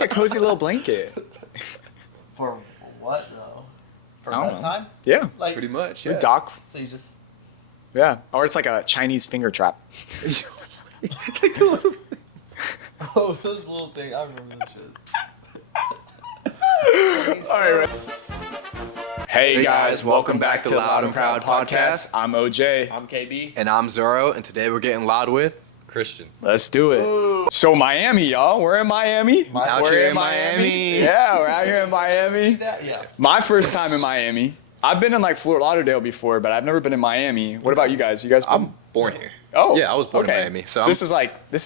like a cozy little blanket. For what though? For I don't know. bedtime? Yeah. Like Pretty much, We yeah. dock. so you just Yeah. Or it's like a Chinese finger trap. oh those little things. I remember those shit. All right. Hey guys, welcome back to Loud and Proud Podcast. I'm OJ. I'm KB. And I'm Zorro, and today we're getting loud with Christian. Let's do it. Ooh. So Miami, y'all. We're in Miami. Out We're here in Miami. Yeah, we're out here in See Miami. that? Yeah. My first time in Miami. I've been in like Fort Lauderdale before, but I've never been in Miami. What about you guys? You guys? I'm born here. Oh. Yeah, I was born in okay. Miami. So, this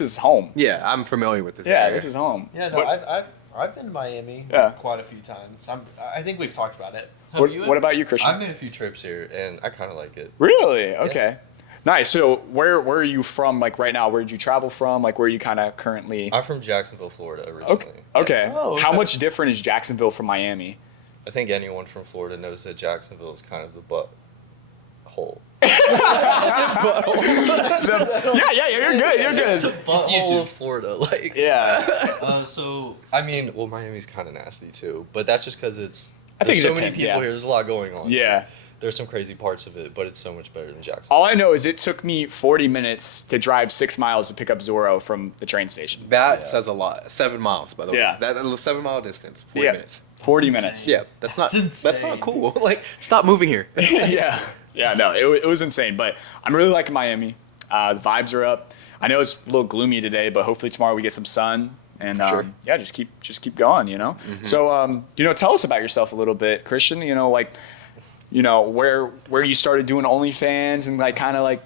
is home. yeah, I'm familiar with this Yeah, area. this is home. Yeah, no, What, I've been to Miami Yeah. quite a few times. I think we've talked about it. Have what, you? what about you, Christian? I've made a few trips here, and I kind of like it. Really? Okay. Nice. So where are you from? Like right now, where did you travel from? Like where are you kind of currently? I'm from Jacksonvole, Florida, originally. Okay. Oh, How okay. much different is Jacksonville from Miami? I think anyone from Florida knows that Jacksonville is kind of the butt hole. Yeah, you're good. You're It's good. the It's butthole of Florida, like. Yeah. So I mean, well, Miami's kind of nasty too, but that's just because it's. I think There's it so many depends, people yeah. here. There's a lot going on. Yeah. There's some crazy parts of it, but it's so much better than Jacksonville. All I know is it took me 40 minutes to drive 6 miles to pick up Zorro from the train station. That Yeah. says a lot. 7 miles, by the way. Yeah. That little 7-mile distance, 40 Yeah. minutes. 40 That's minutes. insane. Yeah, that's That's not insane. cool. Like, stop moving here. Yeah, no, it was insane. But I'm really liking Miami. The vibes are up. I know it's a little gloomy today, but hopefully tomorrow we get some sun. And Sure. yeah, just keep going, you know? So, tell us about yourself a little bit, Christian, where you started doing OnlyFans and like kind of like,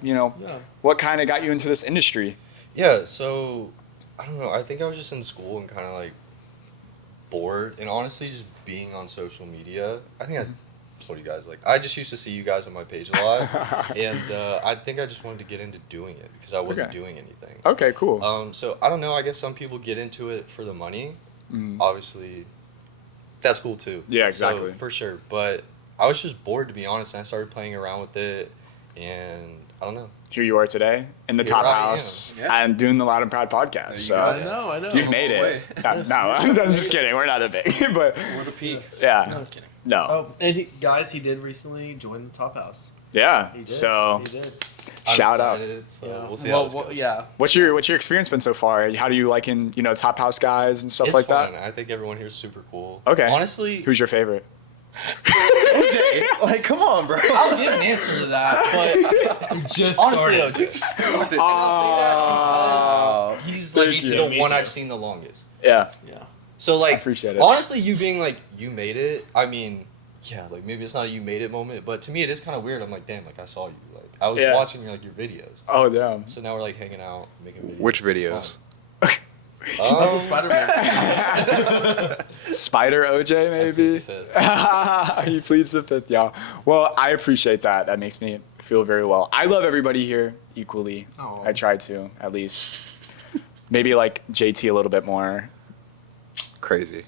what kind of got you into this industry? Yeah, so I don't know. I think I was just in school and kind of like bored, and honestly, just being on social media. I think I told you guys, like, I just used to see you guys on my page a lot, and I think I just wanted to get into doing it because I wasn't Okay. doing anything. Okay, cool. So I don't know. I guess some people get into it for the money. Obviously, that's cool too. Yeah, exactly. So, for sure, but I was just bored, to be honest, and I started playing around with it, and I don't know. Here you are today in the Here top I am. house Yeah. and doing the Loud and Proud podcast. So I know. you've made it. No, I'm just kidding. We're not that big, but We're the peaks. yeah, no, Oh, and guys, he did recently join the top house. yeah. He did. So he did. I'm shout out. excited, So Yeah. we'll see how this goes. Yeah. What's your experience been so far? How do you like in top house guys and stuff It's like fun. that? I think everyone here is super cool. Okay. Honestly, Who's your favorite? OJ, like, come on, bro. I'll give an answer to that, but Just honestly, started. OJ. Oh. He's like Thank it's you. the Me one too. I've seen the longest. Yeah, Yeah. So like, I appreciate it. honestly, you being like you made it. I mean, yeah, like maybe it's not a you made it moment, but to me it is kind of weird. I'm like, damn, like I saw you. Like I was Yeah. watching your videos. Oh damn. So now we're like hanging out, making videos. Which It's videos? fun. Love the Spider-Man. Spider OJ maybe. plead the He pleads the fifth, y'all. Well, I appreciate that. That makes me feel very well. I love everybody here equally. Aw. I try to, at least. Maybe like JT a little bit more. Crazy.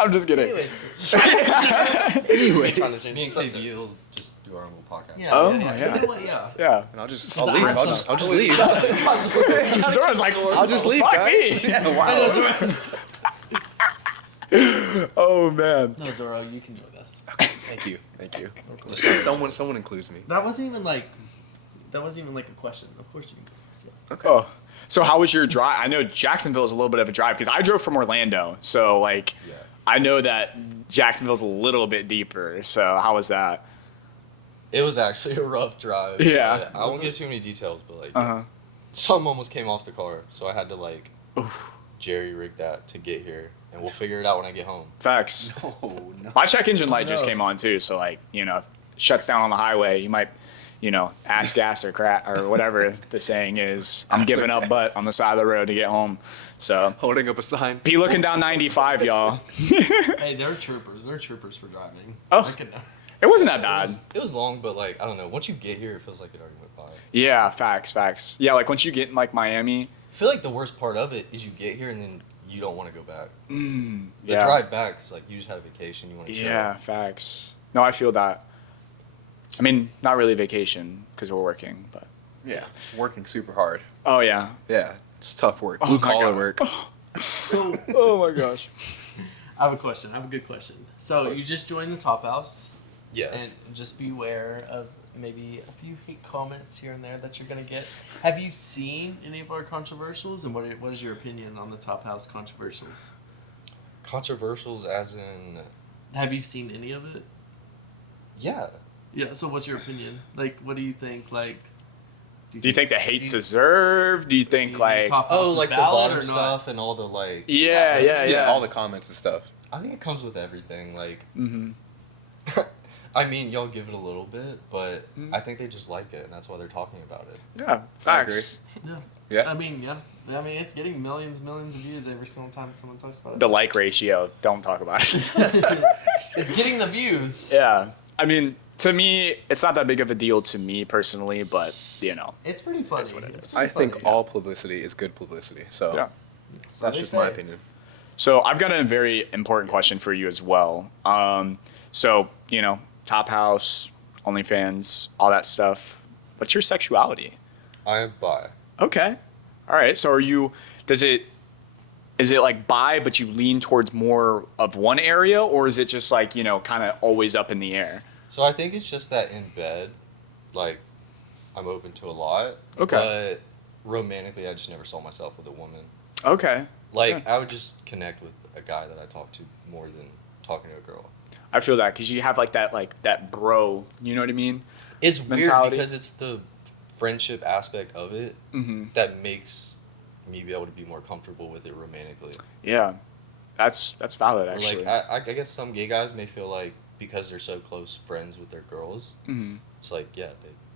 I'm just kidding. Anyways. Anyway. Me and KB will just do our own little podcast. Yeah. Oh, yeah. yeah. You know what? Yeah. Yeah. And I'll Stop. leave. I'll just leave. Zora's like, I'll just leave, fuck guys. me. Yeah, wow. Oh man. No, Zorro, you can join us. Thank you. Just Someone includes me. That wasn't even like a question. Of course you can. So. Okay. Oh. So how was your drive? I know Jacksonville is a little bit of a drive because I drove from Orlando. So like, Yeah. I know that Jacksonville's a little bit deeper. So how was that? It was actually a rough drive. Yeah. I won't give too many details, but like Uh-huh. some almost came off the car, so I had to like jerry rig that to get here, and we'll figure it out when I get home. Facts. Oh, no. My check engine light just no. came on too. So like, shuts down on the highway. You might, ass gas or crap or whatever the saying is. I'm giving up butt on the side of the road to get home. So Holding up a sign. be looking down 95, y'all. Hey, they're troopers. They're troopers for driving. Oh. I can know. It wasn't that bad. It was long, but like I don't know. Once you get here, it feels like it already went by. Yeah, facts. Yeah, like once you get in like Miami. I feel like the worst part of it is you get here and then you don't want to go back. The Yeah. drive back is like you just had a vacation. You want to chill. Yeah, facts. No, I feel that. I mean, not really vacation because we're working, but. Yeah. Working super hard. Oh yeah. Yeah. It's tough work. Oh Blue my collar God. work. So Oh my gosh. I have a question. I have a good question. So you just joined the Top House, Yes. and just beware of maybe a few hate comments here and there that you're gonna get. Have you seen any of our controversials, and what is your opinion on the Top House controversials? Controversials as in, Have you seen any of it? yeah. Yeah. So what's your opinion? Like, what do you think? Like, Do you think the hate's do you- deserved? Do you think do you like? Top House Oh, is like the valid bottom or not? stuff and all the like. Yeah, yeah. All the comments and stuff. I think it comes with everything. Like, Mm-hmm. I mean, y'all give it a little bit, but Mhm. I think they just like it, and that's why they're talking about it. Yeah, facts. Yeah. Yeah. I mean, yeah. I mean, it's getting millions of views every single time someone talks about it. The like ratio. Don't talk about it. It's getting the views. Yeah. I mean, to me, it's not that big of a deal to me personally, but you know. It's pretty funny. That's what it is. I think funny. all publicity is good publicity. So Yeah. So that's they just my say. opinion. So I've got a very important question for you as well. So you know, Top House, OnlyFans, all that stuff. What's your sexuality? I am bi. Okay. All right. So is it like bi, but you lean towards more of one area, or is it just like, you know, kind of always up in the air? So I think it's just that in bed, like, I'm open to a lot. Okay. But romantically, I just never saw myself with a woman. Okay. Like, I would just connect with a guy that I talk to more than talking to a girl. I feel that because you have like that bro, you know what I mean? It's Mentality. weird because it's the friendship aspect of it Mm-hmm. that makes me be able to be more comfortable with it romantically. Yeah. That's valid Or actually. like, I guess some gay guys may feel like because they're so close friends with their girls, Mm-hmm. it's like, yeah,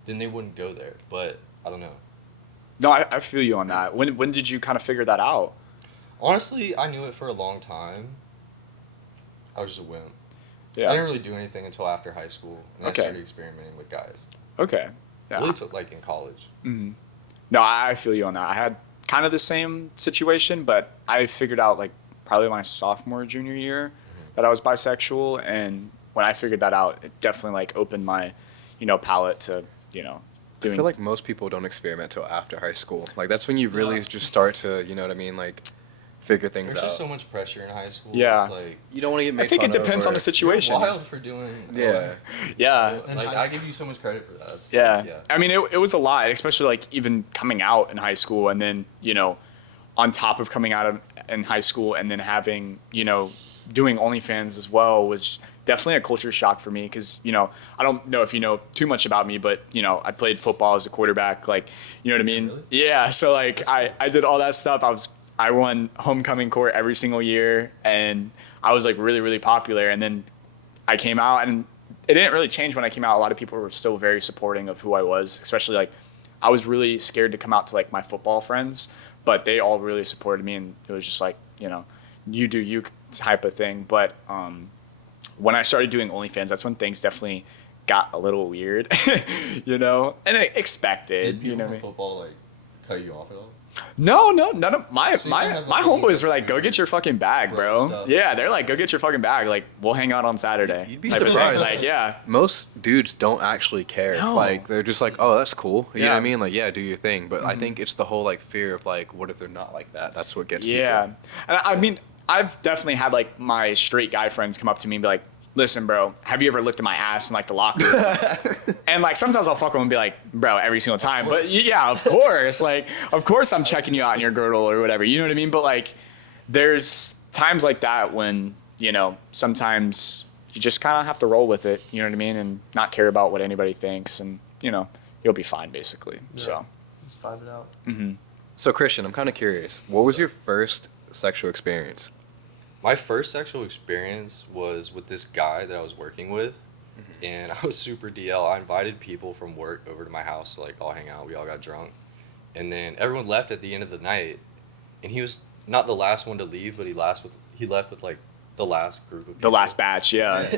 then they wouldn't go there. But I don't know. No, I feel you on that. When did you kind of figure that out? Honestly, I knew it for a long time. I was just a wimp. I Yeah. didn't really do anything until after high school, and Okay. I started experimenting with guys. Okay. Yeah. Really took like in college. Mm-hmm. No, I feel you on that. I had kind of the same situation, but I figured out like probably my sophomore, junior year that I was bisexual, and when I figured that out, it definitely like opened my, you know, palate to, you know, I doing. feel like most people don't experiment till after high school. Like that's when you really just start to, you know what I mean, like figure things There's out. just so much pressure in high school. Yeah. It's like, You don't want to get made I think it fun of depends on or- the situation. you're wild for doing. Yeah. Yeah. In Like high I school. give you so much credit for that. It's Yeah. Like, yeah. I mean, it was a lot, especially like even coming out in high school, and then, you know, on top of coming out in high school and then having, you know, doing OnlyFans as well was definitely a culture shock for me because, you know, I don't know if you know too much about me, but, you know, I played football as a quarterback, like, you know what I mean? Really? Yeah. So like I did all that stuff. I won homecoming court every single year, and I was like really, really popular. And then I came out, and it didn't really change when I came out. A lot of people were still very supporting of who I was, especially like I was really scared to come out to like my football friends, but they all really supported me, and it was just like, you know, you do you type of thing. But when I started doing OnlyFans, that's when things definitely got a little weird, you know, and expected, Did you people know from what I mean? football like cut you off at all? No, none of my So you don't have, my like, homeboys were any like, go get your fucking bag, bro bro. stuff. Yeah, they're like, go get your fucking bag. Like, we'll hang out on Saturday. You'd be type of thing. surprised. Like, yeah. Most dudes don't actually care. No. Like they're just like, oh, that's cool. You know what I Yeah. mean? Like, yeah, do your thing. But I Mhm. think it's the whole like fear of like, what if they're not like that? That's what gets Yeah. people. And I mean, I've definitely had like my straight guy friends come up to me and be like, listen, bro, have you ever looked at my ass in like the locker? And like sometimes I'll fuck with them and be like, bro, every single time. But yeah, of course. Like, of course I'm checking you out in your girdle or whatever. You know what I mean? But like, there's times like that when, you know, sometimes you just kind of have to roll with it. You know what I mean? And not care about what anybody thinks. And, you know, you'll be fine basically. Yeah. So, Just vibe it out. mm-hmm. So Christian, I'm kind of curious. What was your first sexual experience? My first sexual experience was with this guy that I was working with, and I was super DL. I invited people from work over to my house to like all hang out. We all got drunk, and then everyone left at the end of the night, and he was not the last one to leave, but he left with like the last group of people. The last batch. Yeah.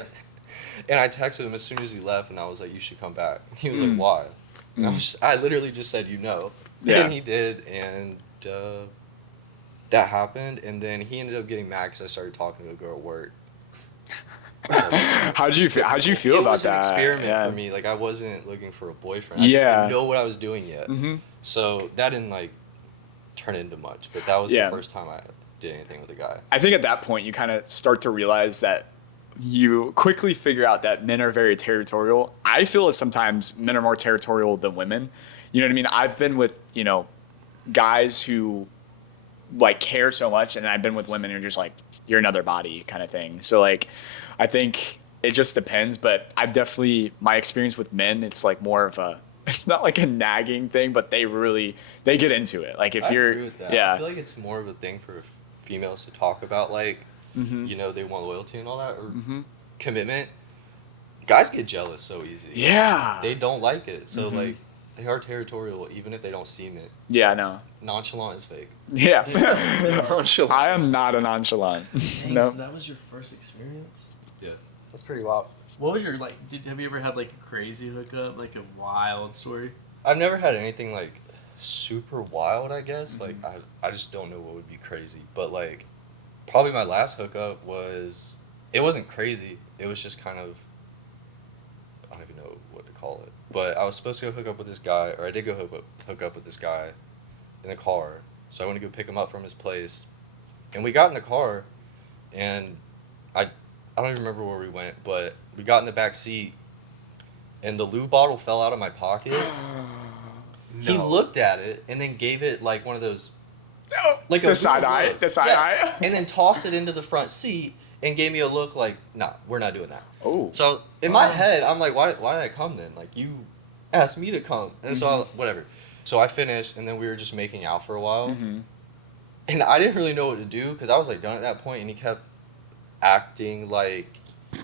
And I texted him as soon as he left, and I was like, "You should come back." He was Mm. like, "Why?" And I literally just said, "You know," Yeah. and he did, and that happened, and then he ended up getting mad because I started talking to a girl at work. How'd you feel It about was that? an experiment Yeah. for me. Like I wasn't looking for a boyfriend. I Yeah. didn't even know what I was doing yet. Mm-hmm. So that didn't like turn into much. But that was Yeah. the first time did anything with a guy. I think at that point you kind of start to realize that you quickly figure out that men are very territorial. I feel that sometimes men are more territorial than women. You know what I mean? I've been with, guys who like care so much, and I've been with women who are just like, you're another body kind of thing. So like, I think it just depends, but I've definitely, my experience with men, it's like more of a, it's not like a nagging thing, but they get into it. Like if I you're, agree with that. yeah. I feel like it's more of a thing for females to talk about, like, they want loyalty and all that, or commitment. Guys get jealous so easy. Yeah. They don't like it. So, like, they are territorial even if they don't seem it. Yeah, no. Nonchalant is fake. Yeah. Nonchalant. I am not a nonchalant. Dang, No. so that was your first experience? Yeah. That's pretty wild. What was your, like, have you ever had, like, a crazy hookup, like a wild story? I've never had anything, like, super wild, I guess. Like, I just don't know what would be crazy. But, like, probably my last hookup was, it wasn't crazy. It was just kind of, I don't even know what to call it. But I was supposed to go hook up with this guy, or I did go hook up with this guy in the car. So I went to go pick him up from his place. And we got in the car, and I don't even remember where we went, but we got in the back seat, and the lube bottle fell out of my pocket. He looked at it, and then gave it, like, one of those, like The side eye? The side eye? And then tossed it into the front seat, and gave me a look like, nah, we're not doing that. Oh. So in my head, I'm like, why did I come then? Like, you asked me to come. And so, whatever. So I finished, and then we were just making out for a while. And I didn't really know what to do, because I was, like, done at that point, and he kept acting like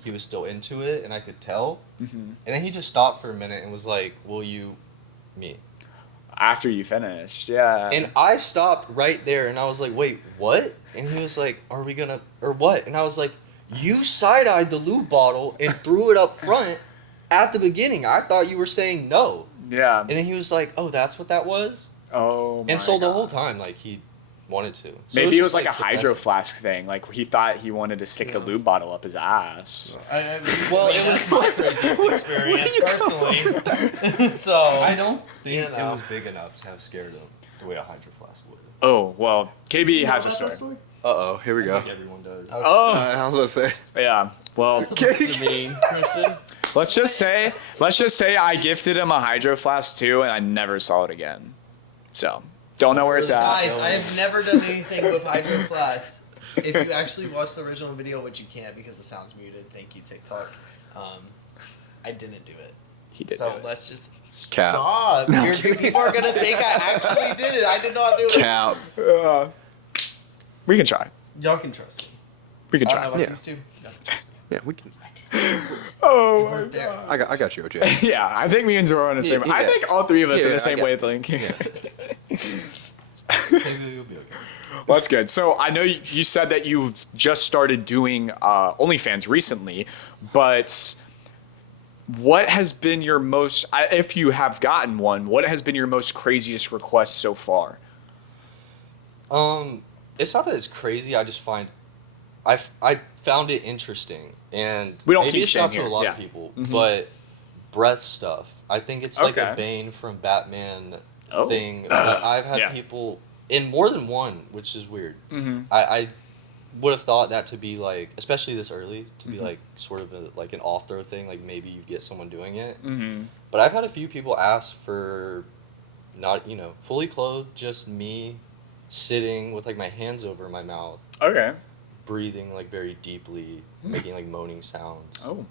he was still into it, and I could tell. And then he just stopped for a minute and was like, will you meet? After you finished, yeah. And I stopped right there, and I was like, wait, what? And he was like, are we gonna, or what? And I was like, you side-eyed the lube bottle and threw it up front at the beginning. I thought you were saying no. Yeah. And then he was like, oh, that's what that was? Oh my And so the God. whole time, like, he wanted to. So Maybe it was just, like a hydro pathetic. flask thing. Like he thought he wanted to stick the lube bottle up his ass. Well, it was my craziest experience, personally. So, I don't think it know. was big enough to have scared him the way a hydro flask would. Oh, well, KB has a story. Uh-oh, here we I go. think everyone does. Oh, I was gonna say. yeah. Well, That's supposed to mean, Christian. let's just say I gifted him a hydro flask too, and I never saw it again. So, don't know where it's at. Guys, I have never done anything with hydro flasks. If you actually watch the original video, which you can't because the sound's muted, thank you, TikTok. I didn't do it. He did So do it. let's just Cap. stop. People are gonna think I actually did it. I did not do it. Cap. We can try. Y'all can trust me. We can I don't know try. about Yeah. these two. Y'all can trust me. Yeah, we can. Oh, my Right there. I got you, OJ. yeah. I think me and Zoro are on the same. Yeah, I yeah. think all three of us are Yeah, the same I got- wavelength. Maybe you'll be okay. Well, that's good. So I know you said that you just started doing OnlyFans recently, but what has been your most, if you have gotten one, what has been your most craziest request so far? It's not that it's crazy. I just find, I found it interesting, and We don't maybe keep it's not shame to a here, lot yeah. of people, but breath stuff. I think it's like Okay. a Bane from Batman Oh. thing. But I've had Yeah. people in more than one, which is weird. Mm-hmm. I would have thought that to be like, especially this early, to be Mhm. like sort of like an off throw thing. Like maybe you get someone doing it. Mm-hmm. But I've had a few people ask for not, fully clothed, just me sitting with like my hands over my mouth, Okay. breathing like very deeply, making like moaning sounds. Oh.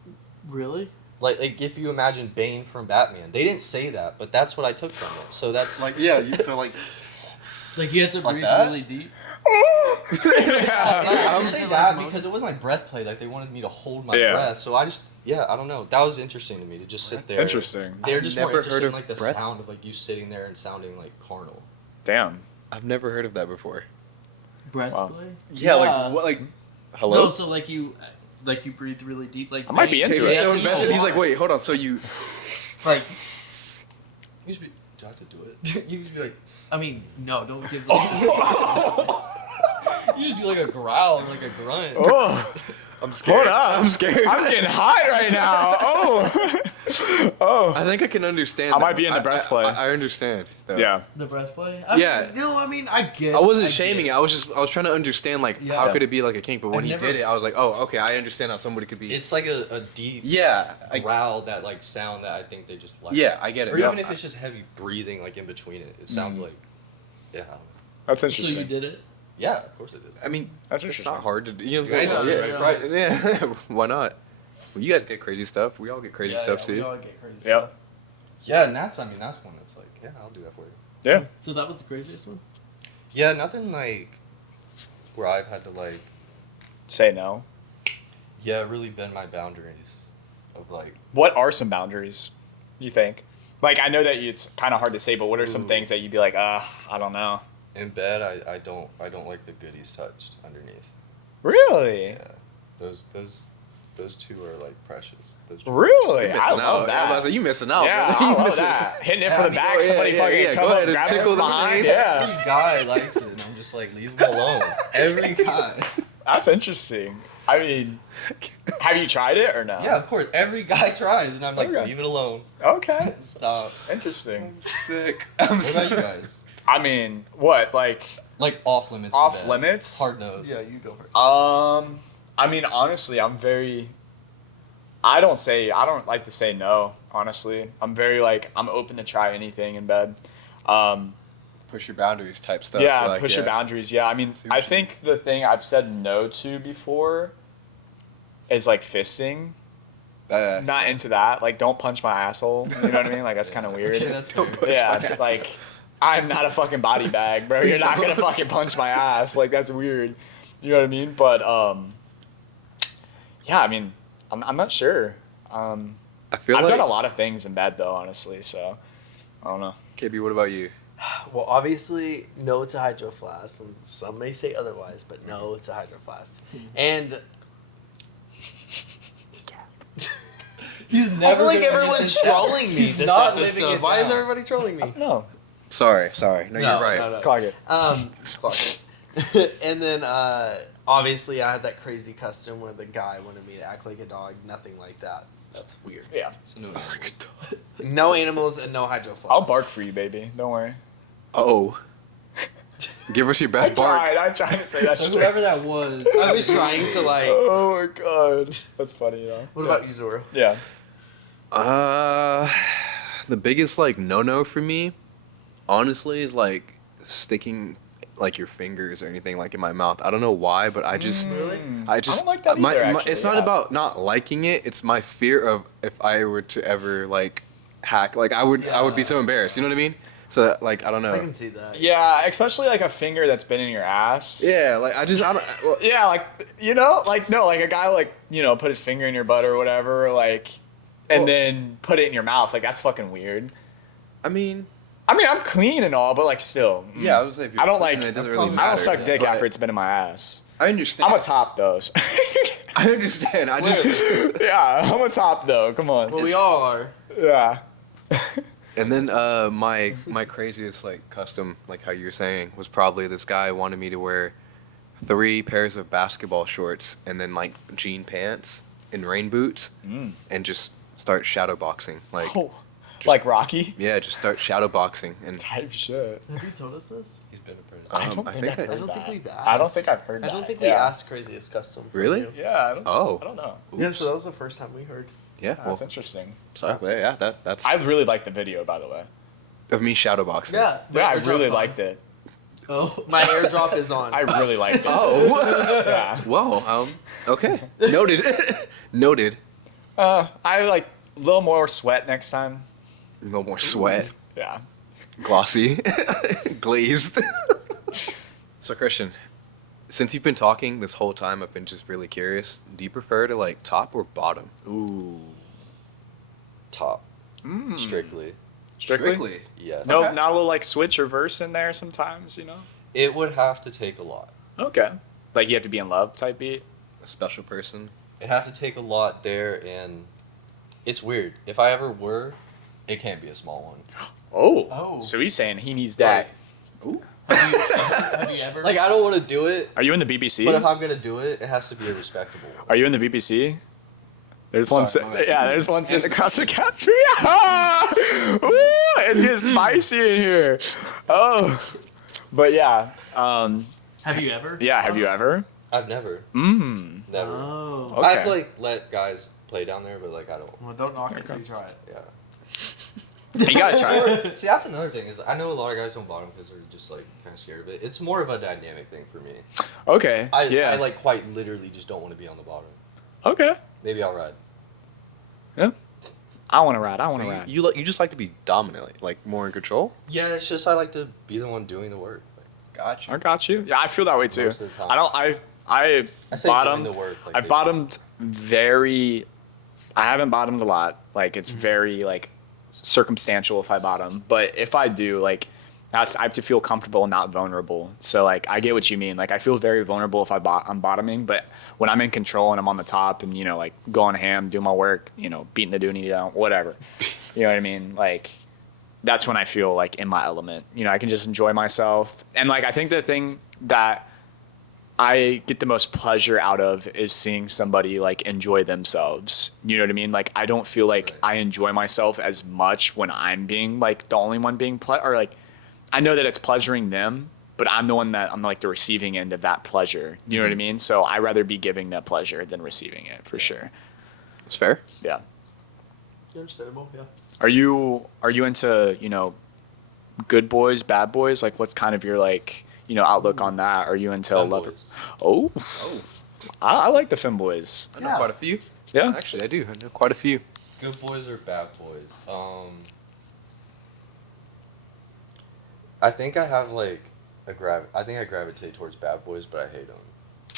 Really? Like if you imagine Bane from Batman, they didn't say that, but that's what I took from it. So that's Like, yeah, so like. Like you had to Like breathe that? really deep. yeah. I say that because it wasn't like breath play. Like they wanted me to hold my Yeah. breath. So I just, I don't know. That was interesting to me to just sit there. Interesting. They're I've just never more heard interested in of like the breath. sound of like you sitting there and sounding like carnal. Damn. I've never heard of that before. Breath Wow. play? Yeah, like what? Like, hello. No, so like you breathe really deep. Like I might be into He's it. so invested. He's like, wait, hold on. So you. Like, You should be. Do I have to do it? You should be like. I mean, no, don't give them the You just do like a growl, like a grunt. Oh, I'm scared. hold up. I'm scared. I'm getting hot right now. Oh. Oh. I think I can understand. I might be in the breath play. I understand. Though. Yeah. The breastplate? Yeah. No, I mean, I get I wasn't get shaming it. I was trying to understand like Yeah. how could it be like a kink, but when I've he never- did it, I was like, oh, okay, I understand how somebody could be. It's like a deep Yeah. growl, that like sound that I think they just like. Yeah, I get it. Or Yeah. even if it's just heavy breathing like in between it, it sounds like, yeah, I don't know. That's So interesting. you did it? Yeah, of course I did. I mean, That's it's interesting. not hard to do. You know what I'm Yeah, saying? yeah, right. right. Yeah. Why not? Well, you guys get crazy stuff. We all get crazy stuff We too. all get crazy Yep. stuff. Yeah, and that's one that's like, yeah, I'll do that for you. Yeah. So that was the craziest one? Yeah, nothing like where I've had to like, Say no. yeah, really bend my boundaries of like, What are some boundaries, you think? Like, I know that it's kind of hard to say, but what are some Ooh. things that you'd be like, I don't know. in bed, I don't like the goodies touched underneath. Really? Yeah, those two are like precious. Those Really? You're I missing love out. that. I was like, you missing out. Yeah, brother. You I love missing- that. Hitting it Yeah, from I the mean, back, yeah, somebody yeah, fucking yeah, come go up, ahead and grab tickle it the behind. thing. Yeah. Every guy likes it, and I'm just like, leave them alone. Every guy. That's interesting. I mean, have you tried it or no? Yeah, of course. Every guy tries, and I'm like, Okay. leave it alone. Okay. Stop. Interesting. I'm sick. I'm What about you guys? I mean, what, like, Like off limits. in off bed. limits? Hard nose. Yeah, you go first. I mean, honestly, I don't like to say no, honestly. I'm very, like, I'm open to try anything in bed. Push your boundaries type stuff. Yeah, like, push your boundaries. Yeah, I mean, See what I you think the thing I've said no to before is, like, fisting. Not into that. Like, don't punch my asshole. You know what I mean? Like, that's kind of weird. Okay, that's fair. Push my Yeah, ass. like, I'm not a fucking body bag, bro. You're not gonna fucking punch my ass. Like, that's weird. You know what I mean? But yeah, I mean, I'm not sure. I feel I've like. done a lot of things in bed though, honestly. So I don't know. KB, what about you? Well, obviously, no to hydro flask, and some may say otherwise, but no to hydro flask. And He's I never. feel like gonna- everyone's and- trolling me He's this not living episode. it Why is down. everybody trolling me? No, Sorry. No, you're right. No. clog it. Clark. And then obviously I had that crazy custom where the guy wanted me to act like a dog. Nothing like that. That's weird. Yeah, So no, No animals and no hydro flask. I'll bark for you, baby. Don't worry. Oh. Give us your best bark. I tried to say that so straight. whoever that was, I was trying to like. Oh my god, that's funny, you know. What about you, Zoro? Yeah. The biggest like no for me, honestly, is like sticking like your fingers or anything like in my mouth. I don't know why, but I just Really? I just don't like that either, actually, it's not yeah. about not liking it. It's my fear of if I were to ever like hack, like I would be so embarrassed. You know what I mean? So like I don't know. I can see that. Yeah, especially like a finger that's been in your ass. Yeah, like I don't. Well, Yeah, like, you know, like, no, like a guy, like, you know, put his finger in your butt or whatever, like, and Well- then put it in your mouth. Like, that's fucking weird. I mean, I'm clean and all, but, like, still. yeah, I would say if you're I don't pushing like, it, it doesn't really I matter. don't suck dick but after it's been in my ass. I understand. I'm a top, though. So. I understand. I just. Yeah, I'm a top, though. Come on. Well, we all are. Yeah. And then my craziest like custom, like how you were saying, was probably this guy wanted me to wear 3 pairs of basketball shorts and then like jean pants and rain boots and just start shadow boxing. Like Oh, like Rocky? yeah, just start shadow boxing and Type shit. Have you told us this? he's been a prisoner. I don't I think think I've I- heard I don't think that. we've asked. I don't think I've heard that. I don't think we Yeah. asked craziest custom. from Really? you. Yeah, I don't Oh. I don't know. Yeah, Oops. so that was the first time we heard. yeah, well, That's interesting. sorry, but yeah, that's I really liked the video, by the way. of me shadow boxing. Yeah, Yeah, I really liked it. Oh, my airdrop is on. I really liked it. Oh, Yeah. well, okay, noted, noted. I like a little more sweat next time. A little more sweat, Yeah. glossy, glazed. So Christian, since you've been talking this whole time, I've been just really curious. Do you prefer to like top or bottom? Ooh. Top. Mm. Strictly. Strictly? Yeah. No, Okay. not a little like switch or verse in there sometimes, you know? It would have to take a lot. Okay. Like you have to be in love type beat. A special person? It'd have to take a lot there, and it's weird. If I ever were, it can't be a small one. Oh. Oh. So he's saying he needs that. Ooh. Have you ever? Like, I don't want to do it, Are you in the BBC? but if I'm gonna do it, it has to be a respectable one. Are you in the BBC? There's Sorry, one. my bad. Yeah, there's one sitting across the country. Ooh, it's getting spicy in here. Oh, but yeah. have you ever? Yeah. Have you ever? I've never. Never. Oh. Okay. I've like let guys play down there, but like I don't. Well, don't knock it till you try it. Yeah. You gotta try it. See, that's another thing is I know a lot of guys don't bottom because they're just like kind of scared of it. It's more of a dynamic thing for me. Okay. I yeah. like quite literally just don't want to be on the bottom. Okay. Maybe I'll ride. Yeah. I want to ride. I want So to ride. you just like to be dominant, like more in control. Yeah, it's just I like to be the one doing the work. Like, Gotcha. I got you. Yeah, I feel that way too. Most of the time. I say doing bottomed. the work. Like, I've they- bottomed very. I haven't bottomed a lot. Like it's very like circumstantial if I bottom, but if I do, like I have to feel comfortable and not vulnerable. So like I get what you mean. Like I feel very vulnerable if I'm bottoming, but when I'm in control and I'm on the top and like going ham, doing my work, beating the dooney down, whatever. You know what I mean? Like that's when I feel like in my element. I can just enjoy myself. And like I think the thing that I get the most pleasure out of is seeing somebody like enjoy themselves. You know what I mean? Like I don't feel like Right. I enjoy myself as much when I'm being like the only one being or like I know that it's pleasuring them, but I'm the one that I'm like the receiving end of that pleasure. You know what I mean? So I rather be giving that pleasure than receiving it for sure. That's fair. Yeah. Understandable. Yeah. Are you into, good boys, bad boys? Like what's kind of your like, outlook on that? Are you into love? Femboys. Oh, Oh, I like the femboys. I know Yeah. quite a few. Yeah. Actually, I do. I know quite a few. Good boys or bad boys? I think I have like I think I gravitate towards bad boys, but I hate them.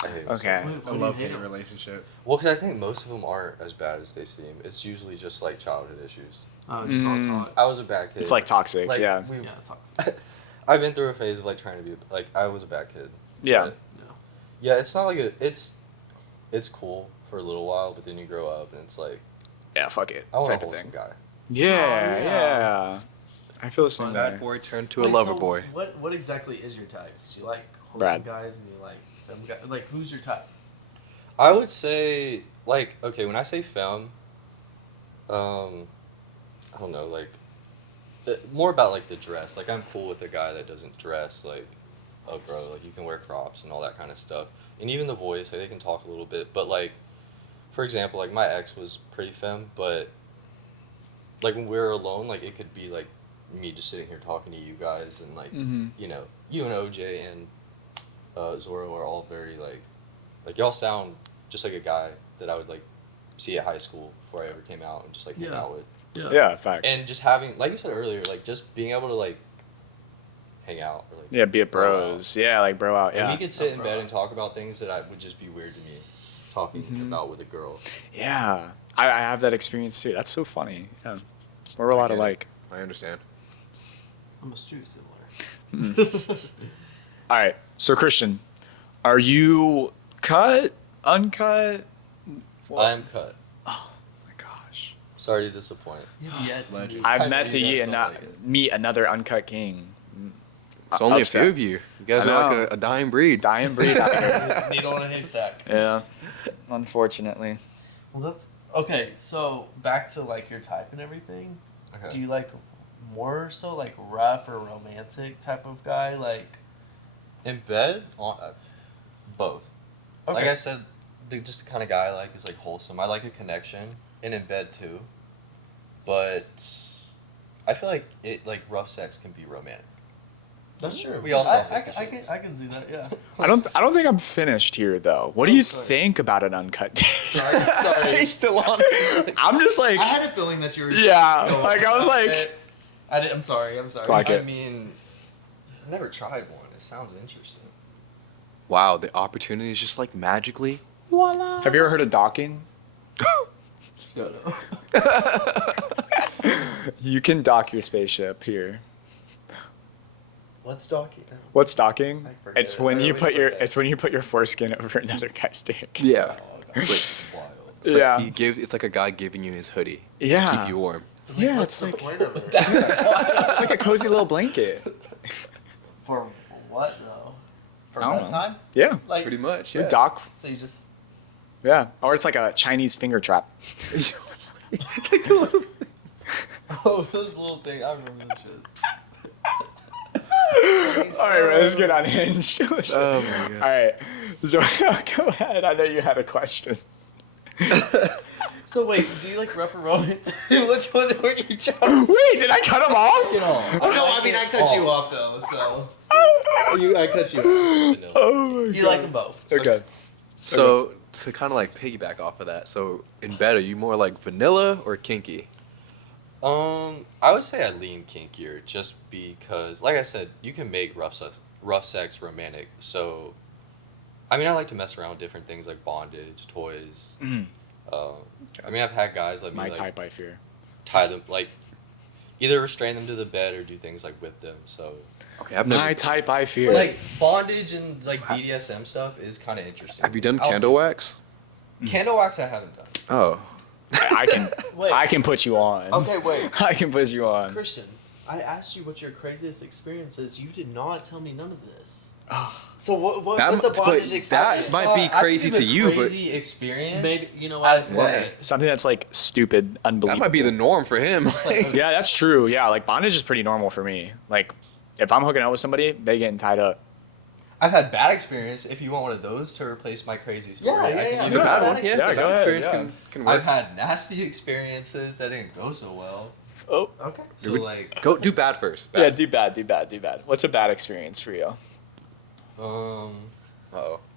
I hate them. Okay. What do you hate 'em? relationship. Well, because I think most of them aren't as bad as they seem. It's usually just like childhood issues. Oh, just all talk. I was a bad kid. It's like toxic. Like, yeah. we- Yeah, talk. I've been through a phase of like trying to be like I was a bad kid. Yeah. But, yeah, it's not like it's cool for a little while, but then you grow up and it's like Yeah. Fuck it. I want a Type of wholesome thing. guy. Yeah. yeah. Yeah. I feel the same Bad way. boy turned to a Wait, lover so boy. What exactly is your type? 'Cause you like wholesome Brad. guys and you like femme guys. Like who's your type? I would say like okay when I say femme, I don't know like more about like the dress. Like I'm cool with a guy that doesn't dress like a bro. Like you can wear crops and all that kind of stuff. And even the boys, like they can talk a little bit. But like, for example, like my ex was pretty femme, but like when we were alone, like it could be like me just sitting here talking to you guys and like Mm-hmm. you and OJ and Zorro are all very like y'all sound just like a guy that I would like see at high school before I ever came out and just like hang Yeah. out with. Yeah. Facts. And just having, like you said earlier, like just being able to like hang out or like yeah. Be it bro bros. Yeah. Like bro out. and Yeah. we could sit in bro bed out. and talk about things that would just be weird to me talking about with a girl. Yeah. I have that experience too. That's so funny. Yeah. We're a lot get it. alike. I understand. I'm a street similar. All right. So Christian, are you cut, uncut? I am cut. Oh my gosh. Sorry to disappoint. Yet to Legend. meet. I've I met know to you eat guys and don't not like it. meet another uncut king. It's only Upset. a few of you. You guys I are know. like a dying breed. Dying breed out here. Needle in a haystack. Yeah. Unfortunately. Well, that's okay. So back to like your type and everything. Okay. Do you like more so like rough or romantic type of guy? Like In bed, both. okay. Like I said, just the kind of guy I like is like wholesome. I like a connection, and in bed too. But I feel like rough sex can be romantic. That's true. We also have I can fetishes. I can see that. Yeah. I don't think I'm finished here though. What do Oh, you sorry. think about an uncut dick? Sorry. He's still on. I'm just like I had a feeling that you were. Yeah, going like, I was about like- it. I'm sorry. I'm sorry. Fuck I it. mean, I've never tried one. It sounds interesting. Wow, the opportunity is just like magically. Have you ever heard of docking? Shut up. You can dock your spaceship here. What's docking? What's docking? I forget It's it. when I you always put your forget. it's when you put your foreskin over another guy's dick. Yeah. It's wild. It's Yeah. Like it's like a guy giving you his hoodie. Yeah. To keep you warm. Yeah, What's it's the like point of it? it's like a cozy little blanket. For what though? For I don't that know. time? Yeah. Like, Pretty much. We Yeah. dock. so you just. Yeah. Or it's like a Chinese finger trap. Oh, those little things. I remember those shit. All right, man, let's get unhinged. Oh my god. All right. So go ahead. I know you had a question. So wait, do you like rough and roman? Which one were you trying? Wait, did I cut him off? You know. Oh, no, I mean I cut you off though. So I cut you off. Oh my You God. like them both. Okay. So to kind of like piggyback off of that, so in bed, are you more like vanilla or kinky? I would say I lean kinkier just because, like I said, you can make rough sex romantic. So, I mean, I like to mess around with different things like bondage, toys. Mhm. I mean, I've had guys let me My like type, I fear. tie them, like either restrain them to the bed or do things like whip them. So, Okay, I've never. My type, I fear. like bondage and like BDSM stuff is kind of interesting. Have you done candle wax? Candle wax? I haven't done. Oh. Wait. I can put you on. Okay, wait. I can put you on. Christian, I asked you what your craziest experience is. You did not tell me none of this. So what's a but bondage that experience? might be crazy to you, but crazy experience. Maybe you know what? As what? like, Something that's like stupid, unbelievable. that might be the norm for him. like, Yeah, that's true. Yeah, like bondage is pretty normal for me. Like, if I'm hooking up with somebody, they getting tied up. I've had bad experience. If you want one of those to replace my crazy story, Yeah, I yeah, can yeah. give The you bad that. one, yeah. Yeah, The go bad ahead, experience yeah. can I've work. had nasty experiences that didn't go so well. Oh. Okay. So we- like, Go do bad first. Yeah, do bad. What's a bad experience for you? Uh-oh.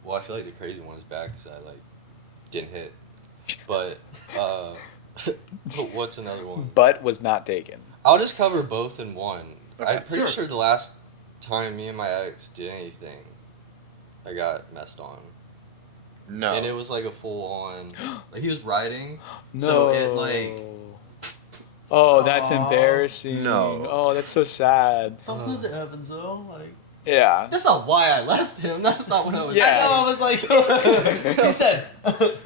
well, I feel like the crazy one is bad because I like didn't hit. But but what's another one? Butt was not taken. I'll just cover both in one. Okay, I'm pretty sure. sure the last time me and my ex did anything, I got messed on. No. And it was like a full on, like he was riding. So it like, Oh, that's Aw. embarrassing. No. Oh, that's so sad. Sometimes it happens though. Like Yeah. that's not why I left him. That's not what I was Yeah. I know. I was like, he said.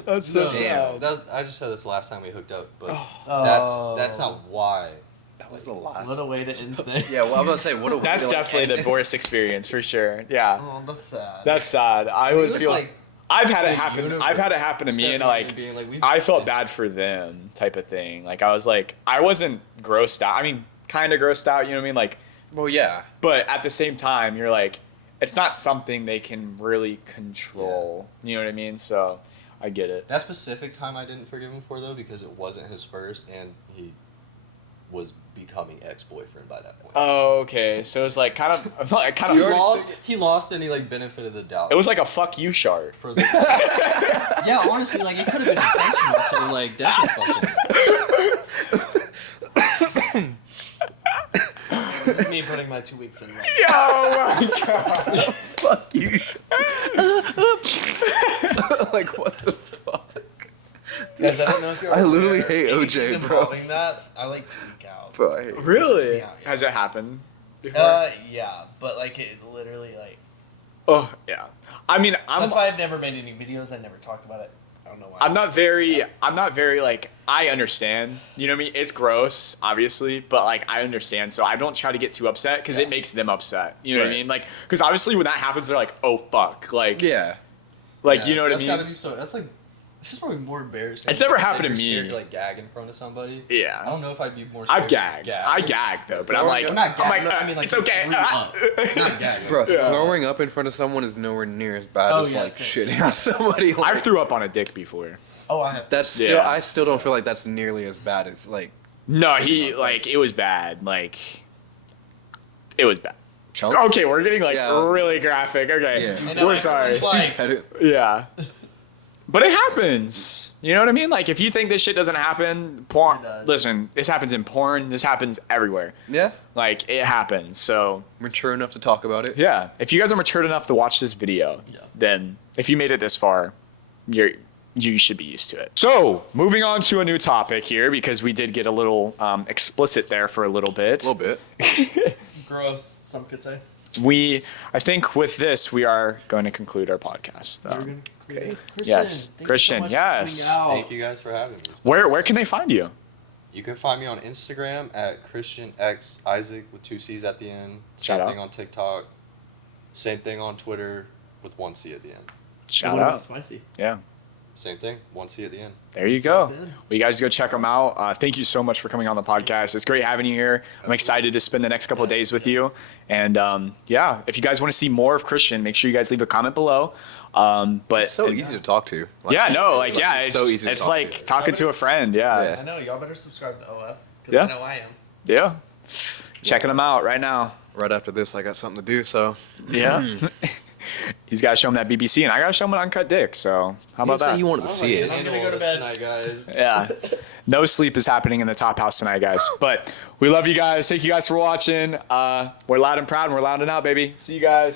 That's so No. sad. I just said that's the last time we hooked up, but Oh. that's not why. That was the last. What a way to end things. Yeah, well, I was about to say, what a That's definitely the worst experience for sure. Yeah. Oh, that's sad. That's sad. I It would was feel like I've had it the happen. universe I've had it happen to me, stepping and in like being like, I felt bad for them, type of thing. Like I was like, I wasn't grossed out. I mean, kind of grossed out. You know what I mean? Like, Well, yeah. but at the same time, you're like, it's not something they can really control. You know what I mean? So I get it. That specific time I didn't forgive him for though because it wasn't his first and he was becoming ex-boyfriend by that point. Oh, okay. So it's like kind of, You already He lost any like benefit of the doubt. It was like a fuck you shard. for the yeah, honestly, like it could have been intentional. So like definitely fucking. This is me putting my 2 weeks in. Right Oh my god. Fuck you. Like, what the fuck? Guys, I don't know if you're. I literally aware, hate anything OJ, bro. involving that, I like tweak out. Bro, I hate Really? Yeah, yeah. Has it happened before? Yeah, but like it literally like. Oh yeah. I mean, That's why I've never made any videos. I never talked about it. I don't know why. I'm not very like, I understand, you know what I mean? It's gross, obviously, but like, I understand. So I don't try to get too upset because it makes them upset. You know what I Right. mean? Like, because obviously when that happens, they're like, oh fuck. Like, Yeah. like, you know what I That's mean? gotta be so. That's like. This is probably more embarrassing. It's never Like, happened to you're me. scared to like gag in front of somebody. I Yeah. don't know if I'd be more. I've scared to gagged. gag. I gagged though, but I'm like, I'm not I'm like, gagging. I mean, like, it's okay. threw up. Not gagging. Bro, Yeah. throwing up in front of someone is nowhere near as bad Oh, as yeah, like same. shitting on somebody. Like, I've threw up on a dick before. Oh, I have. that's still. Yeah. I still don't feel like that's nearly as bad as like No, like, it was bad. Like, it was bad. chunks. Okay, we're getting like Yeah. really graphic. Okay, Yeah. I know, we're sorry. everyone's like, Had it- Yeah. But it happens. You know what I mean? Like, if you think this shit doesn't happen, porn. It does. Listen, this happens in porn. This happens everywhere. Yeah. Like, it happens. So, Mature enough to talk about it. yeah. If you guys are matured enough to watch this video, Yeah. then if you made it this far, you should be used to it. So, moving on to a new topic here, because we did get a little explicit there for a little bit. A little bit. gross. Some could say. I think with this, we are going to conclude our podcast. We're gonna- Okay. Christian, Yes. thank you so Christian, much for yes. coming out. Thank you guys for having me. It's been Where awesome. can they find you? You can find me on Instagram at christian.isaac with 2 C's at the end. Shout Same out. thing on TikTok. Same thing on Twitter with 1C at the end. Shout What about out. Spicy? Yeah. Same thing, 1C at the end. There you go. good. Well, you guys go check them out. Thank you so much for coming on the podcast. It's great having you here. I'm excited to spend the next couple of days with you. And yeah, if you guys want to see more of Christian, make sure you guys leave a comment below. But It's so easy to talk to. yeah, no, like yeah, it's it's so easy to It's talk like to. talking to a friend. Yeah. I know. Y'all better subscribe to OF. Because Yeah. I know I am. Yeah. Checking them out right now. Right after this, I got something to do, so. Yeah. He's got to show him that BBC, and I got to show him an uncut dick. So how about You said that? you wanted to see it. I'm gonna Handle go to this bed. tonight, guys. Yeah. No sleep is happening in the top house tonight, guys. But we love you guys. Thank you guys for watching. We're loud and proud, and we're loud and out, baby. See you guys.